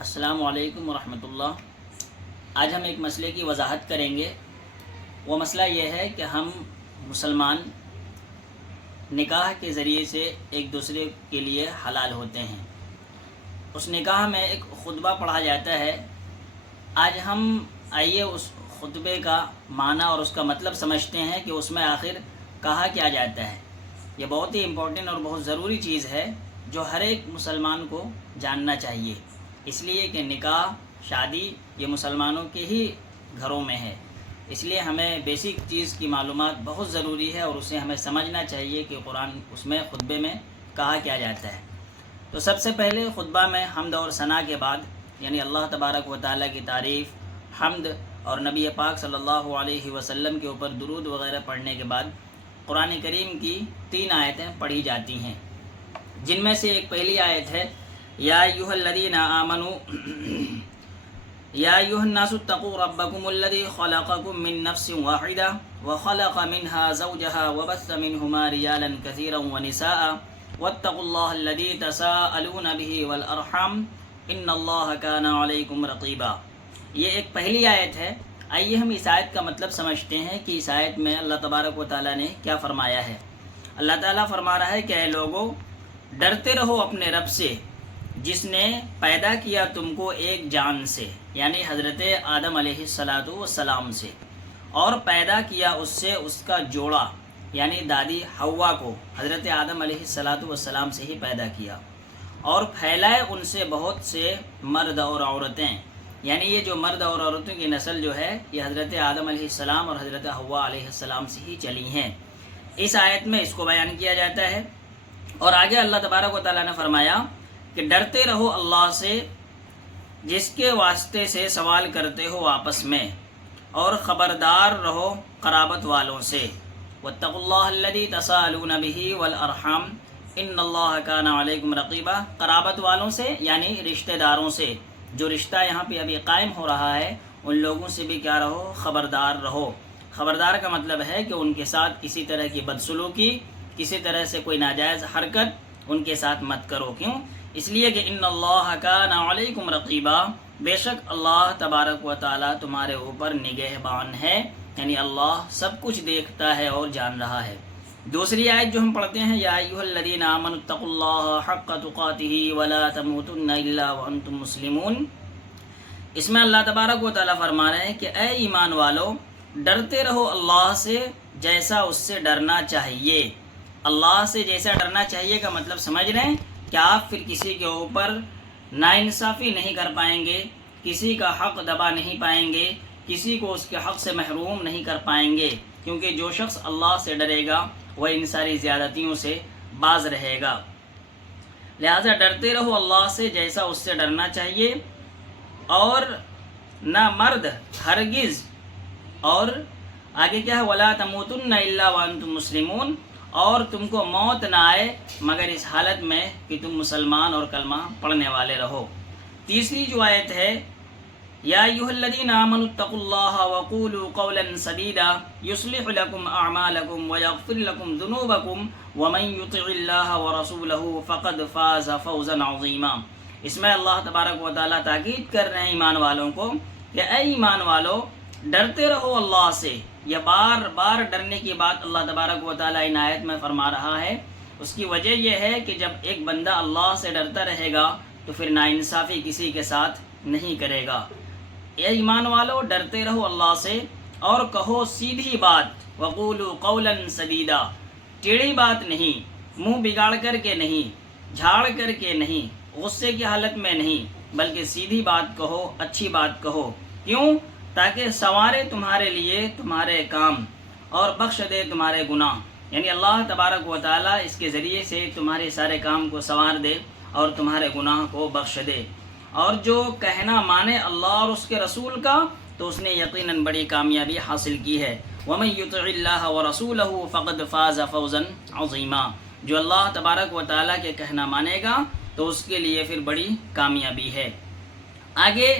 السلام علیکم ورحمۃ اللہ۔ آج ہم ایک مسئلے کی وضاحت کریں گے۔ وہ مسئلہ یہ ہے کہ ہم مسلمان نکاح کے ذریعے سے ایک دوسرے کے لیے حلال ہوتے ہیں۔ اس نکاح میں ایک خطبہ پڑھا جاتا ہے۔ آج ہم آئیے اس خطبے کا معنی اور اس کا مطلب سمجھتے ہیں کہ اس میں آخر کہا کیا جاتا ہے۔ یہ بہت ہی امپورٹنٹ اور بہت ضروری چیز ہے جو ہر ایک مسلمان کو جاننا چاہیے، اس لیے کہ نکاح شادی یہ مسلمانوں کے ہی گھروں میں ہے، اس لیے ہمیں بیسک چیز کی معلومات بہت ضروری ہے اور اسے ہمیں سمجھنا چاہیے کہ قرآن اس میں خطبے میں کہا کیا جاتا ہے۔ تو سب سے پہلے خطبہ میں حمد اور ثنا کے بعد یعنی اللہ تبارک و تعالیٰ کی تعریف، حمد اور نبی پاک صلی اللہ علیہ وسلم کے اوپر درود وغیرہ پڑھنے کے بعد قرآن کریم کی 3 آیتیں پڑھی جاتی ہیں، جن میں سے ایک پہلی آیت ہے یا ایھا الذین آمنوا یا ایھا الناس اتقوا ربکم الذی خلقکم من نفس واحدہ وخلق منها زوجها وبث منہما رجالا کثیرا ونساء واتقوا اللہ الذی تساءلون به والارحام ان اللہ کان علیکم رقیبا۔ یہ ایک پہلی آیت ہے۔ آئیے ہم اس آیت کا مطلب سمجھتے ہیں کہ اس آیت میں اللہ تبارک و تعالیٰ نے کیا فرمایا ہے۔ اللہ تعالیٰ فرما رہا ہے کہ اے لوگو، ڈرتے رہو اپنے رب سے جس نے پیدا کیا تم کو ایک جان سے یعنی حضرت آدم علیہ السلام سے، اور پیدا کیا اس سے اس کا جوڑا یعنی دادی حوا کو حضرت آدم علیہ السلام سے ہی پیدا کیا، اور پھیلائے ان سے بہت سے مرد اور عورتیں، یعنی یہ جو مرد اور عورتوں کی نسل جو ہے یہ حضرت آدم علیہ السلام اور حضرت حوا علیہ السلام سے ہی چلی ہیں۔ اس آیت میں اس کو بیان کیا جاتا ہے، اور آگے اللہ تبارک و تعالیٰ نے فرمایا کہ ڈرتے رہو اللہ سے جس کے واسطے سے سوال کرتے ہو آپس میں، اور خبردار رہو قرابت والوں سے۔ واتقوا اللہ الذی تساءلون به والارحام ان اللہ کان علیکم رقیبا۔ قرابت والوں سے یعنی رشتہ داروں سے، جو رشتہ یہاں پہ ابھی قائم ہو رہا ہے ان لوگوں سے بھی کیا رہو، خبردار رہو۔ خبردار کا مطلب ہے کہ ان کے ساتھ کسی طرح کی بدسلوکی، کسی طرح سے کوئی ناجائز حرکت ان کے ساتھ مت کرو۔ کیوں؟ اس لیے کہ ان اللہ کان علیکم رقیبا، بے شک اللہ تبارک و تعالیٰ تمہارے اوپر نگہبان ہے، یعنی اللہ سب کچھ دیکھتا ہے اور جان رہا ہے۔ دوسری آیت جو ہم پڑھتے ہیں یا ایھا الذین آمنوا اتقوا اللہ حق تقاتہ ولا تموتن الا وانتم مسلمون، اس میں اللہ تبارک و تعالیٰ فرما رہے ہیں کہ اے ایمان والو، ڈرتے رہو اللہ سے جیسا اس سے ڈرنا چاہیے۔ اللہ سے جیسا ڈرنا چاہیے کا مطلب سمجھ رہے ہیں کہ آپ پھر کسی کے اوپر ناانصافی نہیں کر پائیں گے، کسی کا حق دبا نہیں پائیں گے، کسی کو اس کے حق سے محروم نہیں کر پائیں گے، کیونکہ جو شخص اللہ سے ڈرے گا وہ ان ساری زیادتیوں سے باز رہے گا۔ لہٰذا ڈرتے رہو اللہ سے جیسا اس سے ڈرنا چاہیے، اور نہ مرد ہرگز، اور آگے کیا ہے وَلَا تَمُوتُنَّ إِلَّا وَأَنْتُمْ مُسْلِمُونَ، اور تم کو موت نہ آئے مگر اس حالت میں کہ تم مسلمان اور کلمہ پڑھنے والے رہو۔ تیسری جو آیت ہے یا ایھا الذین آمنوا اتقوا اللہ وقولوا قولا سدیدا یصلح لکم اعمالکم ویغفر لکم ذنوبکم ومن یطع اللہ ورسولہ فقد فاز فوزا عظیما۔ اس میں اللہ تبارک و تعالیٰ تاکید کر رہے ہیں ایمان والوں کو کہ اے ایمان والو، ڈرتے رہو اللہ سے۔ یہ بار بار ڈرنے کی بات اللہ تبارک و تعالیٰ ان آیت میں فرما رہا ہے۔ اس کی وجہ یہ ہے کہ جب ایک بندہ اللہ سے ڈرتا رہے گا تو پھر ناانصافی کسی کے ساتھ نہیں کرے گا۔ اے ایمان والو، ڈرتے رہو اللہ سے اور کہو سیدھی بات، وقولوا قولا سدیدا، ٹیڑھی بات نہیں، منہ بگاڑ کر کے نہیں، جھاڑ کر کے نہیں، غصے کی حالت میں نہیں، بلکہ سیدھی بات کہو، اچھی بات کہو۔ کیوں؟ تاکہ سنوارے تمہارے لیے تمہارے کام اور بخش دے تمہارے گناہ، یعنی اللہ تبارک و تعالیٰ اس کے ذریعے سے تمہارے سارے کام کو سنوار دے اور تمہارے گناہ کو بخش دے۔ اور جو کہنا مانے اللہ اور اس کے رسول کا تو اس نے یقیناً بڑی کامیابی حاصل کی ہے۔ وَمَن يُطِعِ اللَّهَ وَرَسُولَهُ فَقَدْ فَازَ فَوْزًا عَظِيمًا، جو اللہ تبارک و تعالیٰ کے کہنا مانے گا تو اس کے لیے پھر بڑی کامیابی ہے۔ آگے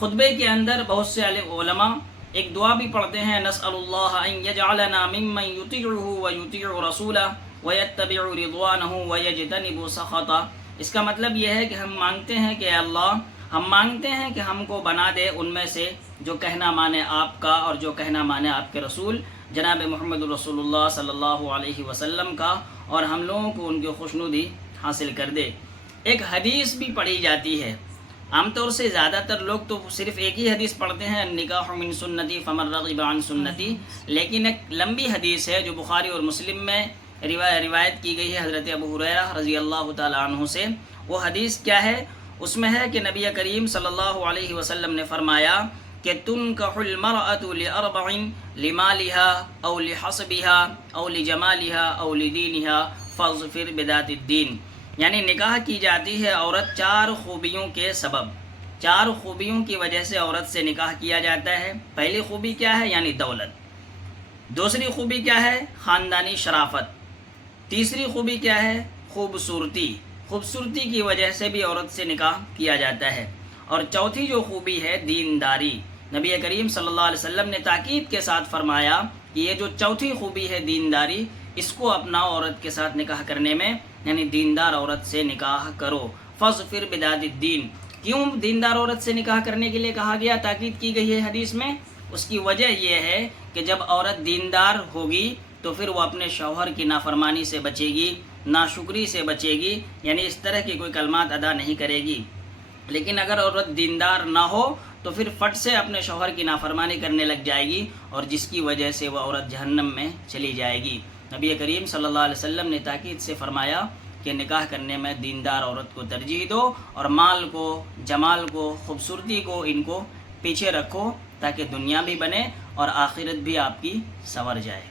خطبے کے اندر بہت سے علماء ایک دعا بھی پڑھتے ہیں، نسأل اللہ ان یجعلنا ممن یطیعہ ویطیع رسولہ ویتبع رضوانہ ویجتنب سخطہ۔ اس کا مطلب یہ ہے کہ ہم مانگتے ہیں کہ اے اللہ، ہم مانگتے ہیں کہ ہم کو بنا دے ان میں سے جو کہنا مانے آپ کا اور جو کہنا مانے آپ کے رسول جناب محمد رسول اللہ صلی اللہ علیہ وسلم کا، اور ہم لوگوں کو ان کی خوشنودی حاصل کر دے۔ ایک حدیث بھی پڑھی جاتی ہے، عام طور سے زیادہ تر لوگ تو صرف ایک ہی حدیث پڑھتے ہیں، نکاح من سنتی فمن رغب عن سنتی، لیکن ایک لمبی حدیث ہے جو بخاری اور مسلم میں روایت کی گئی ہے حضرت ابو ہریرہ رضی اللہ تعالیٰ عنہ سے۔ وہ حدیث کیا ہے؟ اس میں ہے کہ نبی کریم صلی اللہ علیہ وسلم نے فرمایا کہ تنکح المرأة لأربع لمالها او لحسبها او لجمالها او لدینها فاظفر بذات الدین، یعنی نکاح کی جاتی ہے عورت چار خوبیوں کے سبب، چار خوبیوں کی وجہ سے عورت سے نکاح کیا جاتا ہے۔ پہلی خوبی کیا ہے؟ یعنی دولت۔ دوسری خوبی کیا ہے؟ خاندانی شرافت۔ تیسری خوبی کیا ہے؟ خوبصورتی، خوبصورتی کی وجہ سے بھی عورت سے نکاح کیا جاتا ہے۔ اور چوتھی جو خوبی ہے دینداری، نبی کریم صلی اللہ علیہ وسلم نے تاکید کے ساتھ فرمایا کہ یہ جو چوتھی خوبی ہے دینداری، اس کو اپنا عورت کے ساتھ نکاح کرنے میں، یعنی دیندار عورت سے نکاح کرو۔ فاظفر بذات الدین، کیوں دیندار عورت سے نکاح کرنے کے لیے کہا گیا، تاکید کی گئی ہے حدیث میں؟ اس کی وجہ یہ ہے کہ جب عورت دیندار ہوگی تو پھر وہ اپنے شوہر کی نافرمانی سے بچے گی، ناشکری سے بچے گی، یعنی اس طرح کی کوئی کلمات ادا نہیں کرے گی۔ لیکن اگر عورت دیندار نہ ہو تو پھر فٹ سے اپنے شوہر کی نافرمانی کرنے لگ جائے گی، اور جس کی وجہ سے وہ عورت جہنم میں چلی جائے گی۔ نبی کریم صلی اللہ علیہ وسلم نے تاکید سے فرمایا کہ نکاح کرنے میں دیندار عورت کو ترجیح دو، اور مال کو، جمال کو، خوبصورتی کو، ان کو پیچھے رکھو، تاکہ دنیا بھی بنے اور آخرت بھی آپ کی سنور جائے۔